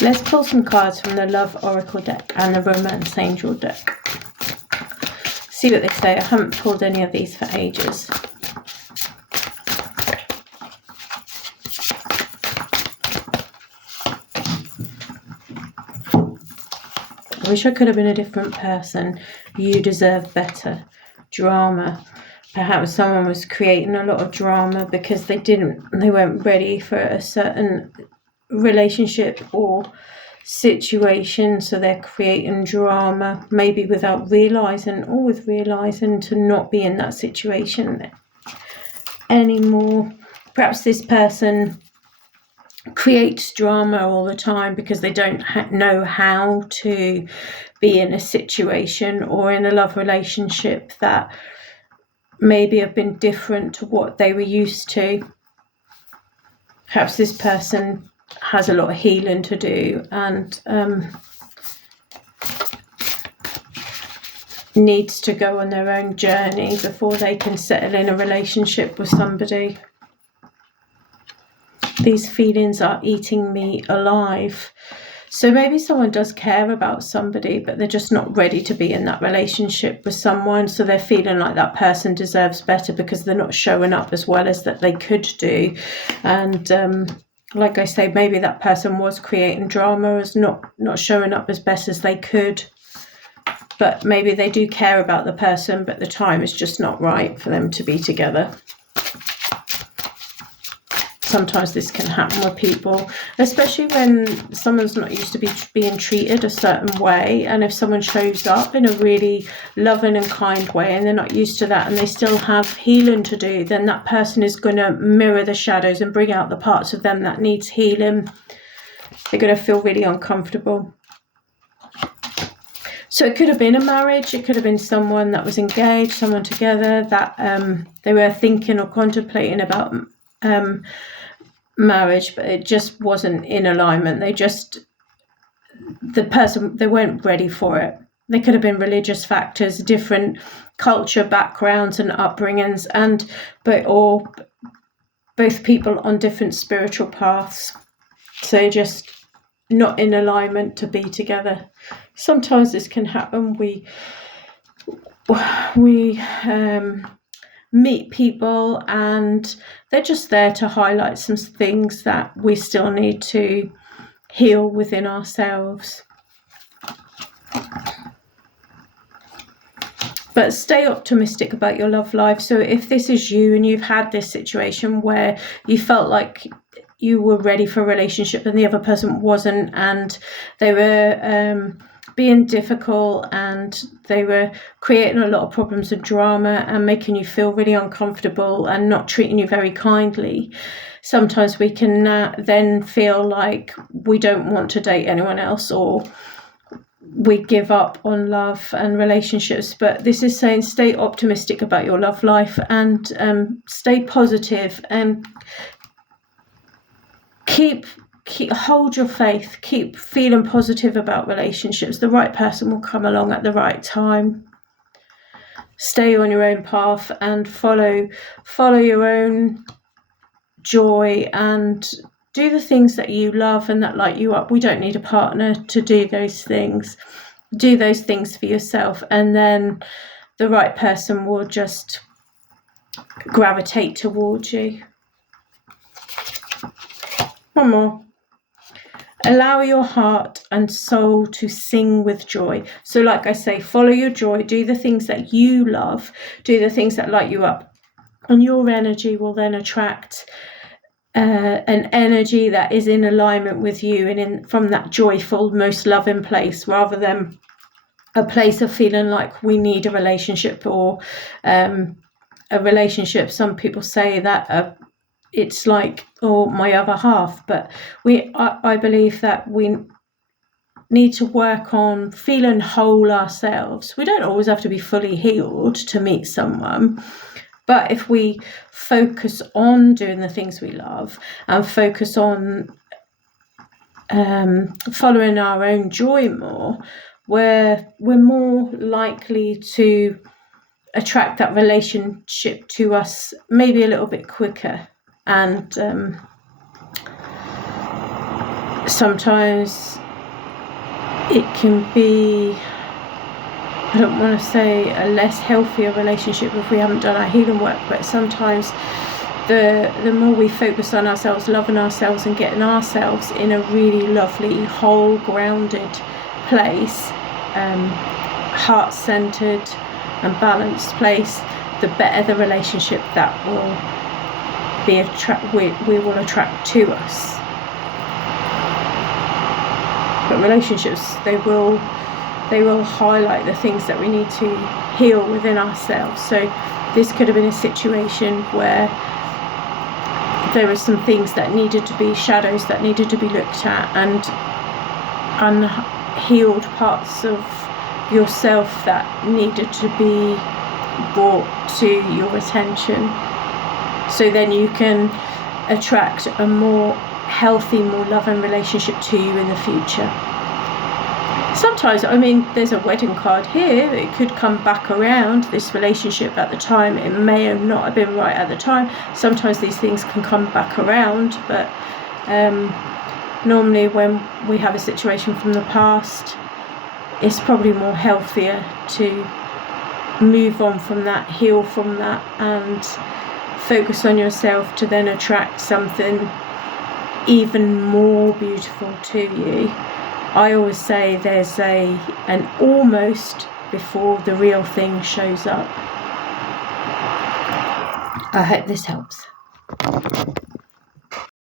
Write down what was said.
Let's pull some cards from the Love Oracle deck and the Romance Angel deck. See what they say. I haven't pulled any of these for ages. I wish I could have been a different person. You deserve better. Drama. Perhaps someone was creating a lot of drama because they weren't ready for a certain relationship or situation, so they're creating drama, maybe without realizing, or with realizing, to not be in that situation anymore. Perhaps this person creates drama all the time because they don't know how to be in a situation or in a love relationship that maybe have been different to what they were used to. Perhaps this person has a lot of healing to do and needs to go on their own journey before they can settle in a relationship with somebody. These feelings are eating me alive. So maybe someone does care about somebody, but they're just not ready to be in that relationship with someone. So they're feeling like that person deserves better because they're not showing up as well as that they could do. And like I say, maybe that person was creating drama, as not showing up as best as they could. But maybe they do care about the person, but the time is just not right for them to be together. Sometimes this can happen with people, especially when someone's not used to being treated a certain way. And if someone shows up in a really loving and kind way and they're not used to that and they still have healing to do, then that person is going to mirror the shadows and bring out the parts of them that needs healing. They're going to feel really uncomfortable. So it could have been a marriage. It could have been someone that was engaged, someone together that they were thinking or contemplating about marriage, but it just wasn't in alignment. They weren't ready for it. There could have been religious factors, different culture backgrounds and upbringings, both people on different spiritual paths. So just not in alignment to be together. Sometimes this can happen. We meet people and they're just there to highlight some things that we still need to heal within ourselves. But stay optimistic about your love life. So if this is you and you've had this situation where you felt like you were ready for a relationship and the other person wasn't, and they were being difficult and they were creating a lot of problems and drama and making you feel really uncomfortable and not treating you very kindly, sometimes we can then feel like we don't want to date anyone else, or we give up on love and relationships. But this is saying stay optimistic about your love life and stay positive and hold your faith, keep feeling positive about relationships. The right person will come along at the right time. Stay on your own path and follow your own joy and do the things that you love and that light you up. We don't need a partner to do those things. Do those things for yourself, and then the right person will just gravitate towards you. One more. Allow your heart and soul to sing with joy. So like I say, follow your joy, do the things that you love, do the things that light you up, and your energy will then attract an energy that is in alignment with you and from that joyful, most loving place, rather than a place of feeling like we need a relationship or a relationship. Some people say that it's like, my other half, but I believe that we need to work on feeling whole ourselves. We don't always have to be fully healed to meet someone, but if we focus on doing the things we love and focus on following our own joy more, we're more likely to attract that relationship to us maybe a little bit quicker. And sometimes it can be, I don't want to say a less healthier relationship if we haven't done our healing work, but sometimes the more we focus on ourselves, loving ourselves and getting ourselves in a really lovely, whole, grounded place, heart-centered and balanced place, the better the relationship that will be we will attract to us. But relationships, they will highlight the things that we need to heal within ourselves. So this could have been a situation where there were some things that needed to be, shadows that needed to be looked at, and unhealed parts of yourself that needed to be brought to your attention. So then you can attract a more healthy, more loving relationship to you in the future. Sometimes, I mean, there's a wedding card here. It could come back around, this relationship at the time. It may not have been right at the time. Sometimes these things can come back around, but normally when we have a situation from the past, it's probably more healthier to move on from that, heal from that, and focus on yourself to then attract something even more beautiful to you. I always say there's an almost before the real thing shows up. I hope this helps.